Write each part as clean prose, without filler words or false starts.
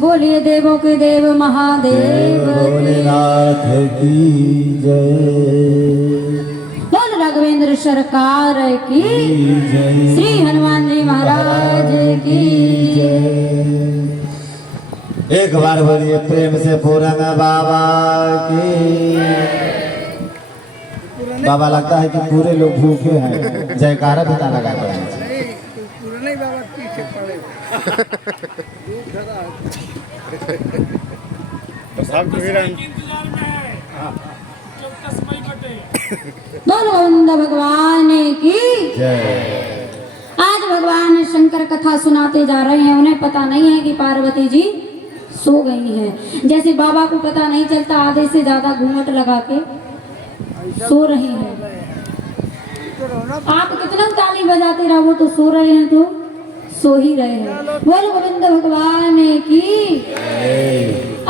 बोलिए देवों के देव महादेव भोलेनाथ की जय। बोल राघवेंद्र सरकार की जय। श्री हनुमान जी महाराज की जय। एक बार बोलिए प्रेम से पूरन बाबा की। बाबा लगता है कि पूरे लोग भूखे हैं, जयकारा भी ना लगा कर बोलो गोविंद भगवान की जय। आज भगवान शंकर कथा सुनाते जा रहे हैं। उन्हें पता नहीं है कि पार्वती जी सो गई हैं। जैसे बाबा को पता नहीं चलता आधे से ज्यादा घूंघट लगा के सो रहे हैं। आप कितना ताली बजाते रहो, तो सो रहे हैं तो सो ही रहे हैं। बोल गोविंद भगवान की।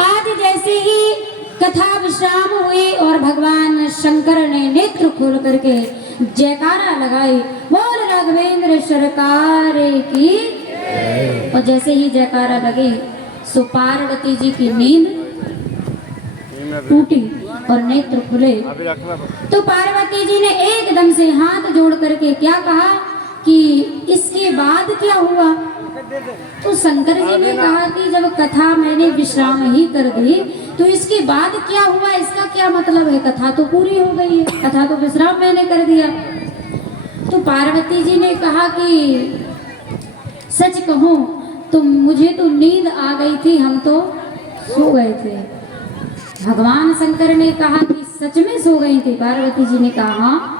आज जैसे ही कथा विश्राम हुई और भगवान शंकर ने नेत्र खोल करके जयकारा लगाई, बोल राघवेंद्र सरकार की। और जैसे ही जयकारा लगे सो पार्वती जी की नींद टूटी और नेत्र खुले। तो पार्वती जी ने एकदम से हाथ जोड़ करके क्या कहा कि इसके बाद क्या हुआ। तो शंकर जी ने कहा कि जब कथा मैंने विश्राम ही कर दी तो इसके बाद क्या हुआ, इसका क्या मतलब है। कथा तो पूरी हो गई है, कथा तो विश्राम मैंने कर दिया। तो पार्वती जी ने कहा कि सच कहूं तो मुझे तो नींद आ गई थी, हम तो सो गए थे। भगवान शंकर ने कहा कि सच में सो गई थी। पार्वती जी ने कहा हाँ।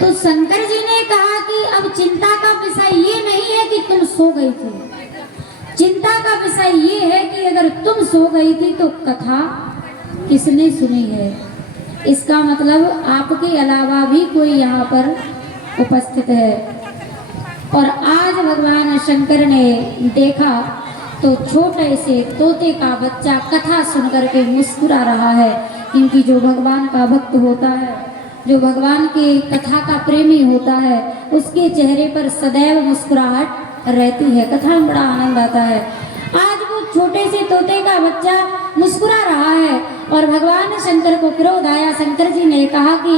तो शंकर जी ने कहा कि अब चिंता का विषय ये नहीं है कि तुम सो गई थी, चिंता का विषय ये है कि अगर तुम सो गई थी तो कथा किसने सुनी है। इसका मतलब आपके अलावा भी कोई यहाँ पर उपस्थित है। और आज भगवान शंकर ने देखा तो छोटे से तोते का बच्चा कथा सुन करके मुस्कुरा रहा है। क्योंकि जो भगवान का भक्त होता है, जो भगवान की कथा का प्रेमी होता है, उसके चेहरे पर सदैव मुस्कुराहट रहती है, कथा में बड़ा आनंद आता है। आज वो छोटे से तोते का बच्चा मुस्कुरा रहा है और भगवान शंकर को क्रोध आया। शंकर जी ने कहा कि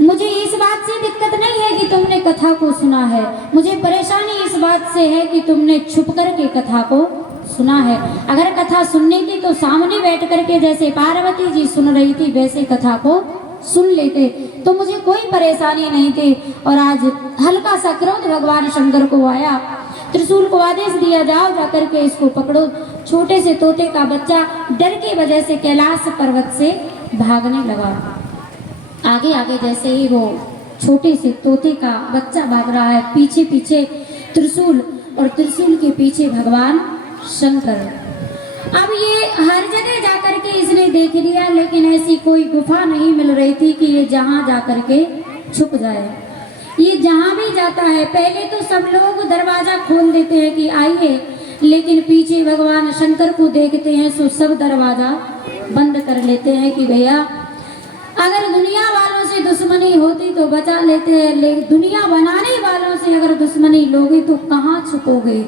मुझे इस बात से दिक्कत नहीं है कि तुमने कथा को सुना है, मुझे परेशानी इस बात से है कि तुमने छुप कर के कथा को सुना है। अगर कथा सुननी थी तो सामने बैठ करके जैसे पार्वती जी सुन रही थी वैसे कथा को सुन लेते तो मुझे कोई परेशानी नहीं थी। और आज हल्का सा क्रोध भगवान शंकर को आया। त्रिशूल को आदेश दिया, जाओ जाकर के इसको पकड़ो। छोटे से तोते का बच्चा डर की वजह से कैलाश पर्वत से भागने लगा। आगे आगे जैसे ही वो छोटे से तोते का बच्चा भाग रहा है, पीछे पीछे त्रिशूल और त्रिशूल के पीछे भगवान शंकर। अब ये हर जगह जाकर के इसने देख लिया, लेकिन ऐसी कोई गुफा नहीं मिल रही थी कि ये जहाँ जाकर के छुप जाए। ये जहाँ भी जाता है पहले तो सब लोग दरवाजा खोल देते हैं कि आइए, लेकिन पीछे भगवान शंकर को देखते हैं तो सब दरवाजा बंद कर लेते हैं कि भैया अगर दुनिया वालों से दुश्मनी होती तो बचा लेते हैं, लेकिन दुनिया बनाने वालों से अगर दुश्मनी लोगे तो कहाँ छुपोगे।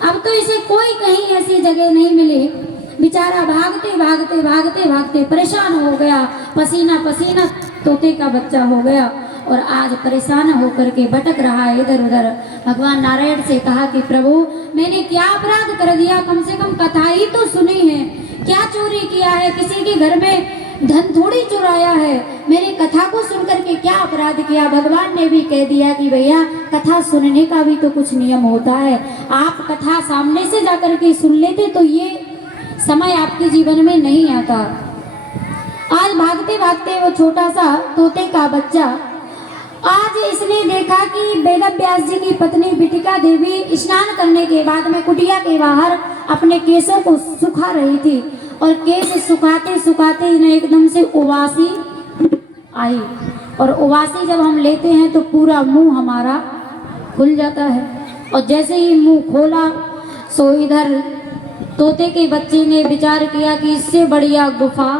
अब तो इसे कोई कहीं ऐसी जगह नहीं मिली, बेचारा भागते भागते भागते भागते परेशान हो गया, पसीना पसीना तोते का बच्चा हो गया और आज परेशान होकर के भटक रहा है इधर उधर। भगवान नारायण से कहा कि प्रभु मैंने क्या अपराध कर दिया, कम से कम कथा ही तो सुनी है, क्या चोरी किया है, किसी के घर में धन थोड़ी चुराया है, मेरे कथा को सुनकर के क्या अपराध किया। भगवान ने भी कह दिया कि भैया कथा सुनने का भी तो कुछ नियम होता है, आप कथा सामने से जाकर के सुन लेते तो ये समय आपके जीवन में नहीं आता। आज भागते भागते वो छोटा सा तोते का बच्चा, आज इसने देखा कि वेद व्यास जी की पत्नी बिटिका देवी स्नान करने के बाद में कुटिया के बाहर अपने केसों को सुखा रही थी और केस सुखाते सुखाते इन्हें एकदम से उबासी आई और उबासी जब हम लेते हैं तो पूरा मुंह हमारा खुल जाता है और जैसे ही मुंह खोला सो इधर तोते के बच्चे ने विचार किया कि इससे बढ़िया गुफा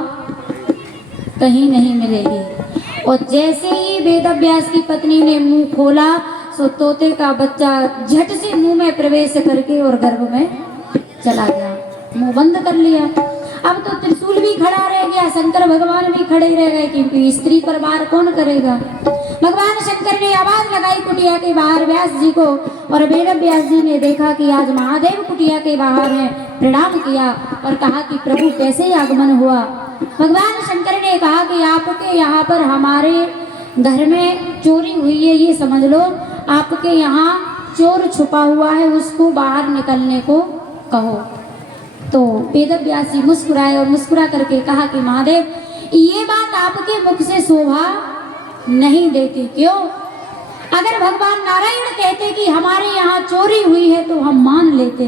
कहीं नहीं मिलेगी और जैसे ही वेद व्यास की पत्नी ने मुंह खोला सो तोते का बच्चा झट से मुंह में प्रवेश करके और गर्भ में चला गया, मुंह बंद कर लिया। अब तो त्रिशूल भी खड़ा रह गया, शंकर भगवान भी खड़े रह गए क्योंकि स्त्री पर वार कौन करेगा। भगवान शंकर ने आवाज लगाई कुटिया के बाहर व्यास जी को और वेद व्यास जी ने देखा कि आज महादेव कुटिया के बाहर हैं, प्रणाम किया और कहा कि प्रभु कैसे आगमन हुआ। भगवान शंकर ने कहा कि आपके यहाँ पर हमारे घर में चोरी हुई है, ये समझ लो आपके यहाँ चोर छुपा हुआ है, उसको बाहर निकलने को कहो। तो वेद व्यास जी मुस्कुराए और मुस्कुरा करके कहा कि महादेव ये बात आपके मुख से शोभा नहीं देती, क्यों? अगर भगवान नारायण कहते कि हमारे यहाँ चोरी हुई है तो हम मान लेते,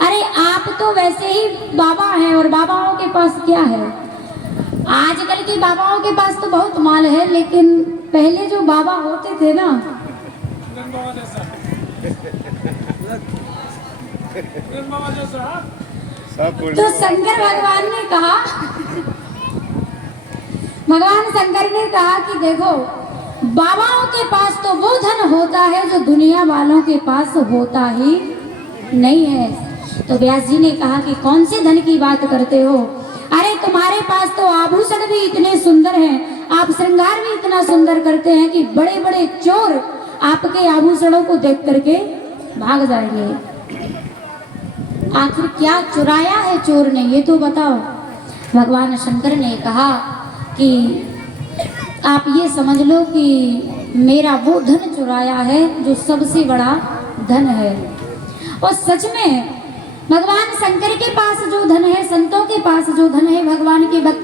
अरे आप तो वैसे ही बाबा हैं और बाबाओं के पास क्या है, आजकल के बाबाओं के पास तो बहुत माल है, लेकिन पहले जो बाबा होते थे ना तो शंकर भगवान ने कहा, भगवान शंकर ने कहा कि देखो बाबाओं के पास तो वो धन होता है जो दुनिया वालों के पास होता ही नहीं है। तो व्यास जी ने कहा कि कौन से धन की बात करते हो, अरे तुम्हारे पास तो आभूषण भी इतने सुंदर हैं, आप श्रृंगार भी इतना सुंदर करते हैं कि बड़े बड़े चोर आपके आभूषणों को देख करके भाग जाएंगे। आखिर क्या चुराया है चोर ने, ये तो बताओ। भगवान शंकर ने कहा कि आप ये समझ लो कि मेरा वो धन चुराया है जो सबसे बड़ा धन है। और सच में भगवान शंकर के पास जो धन है, संतों के पास जो धन है, भगवान के भक्त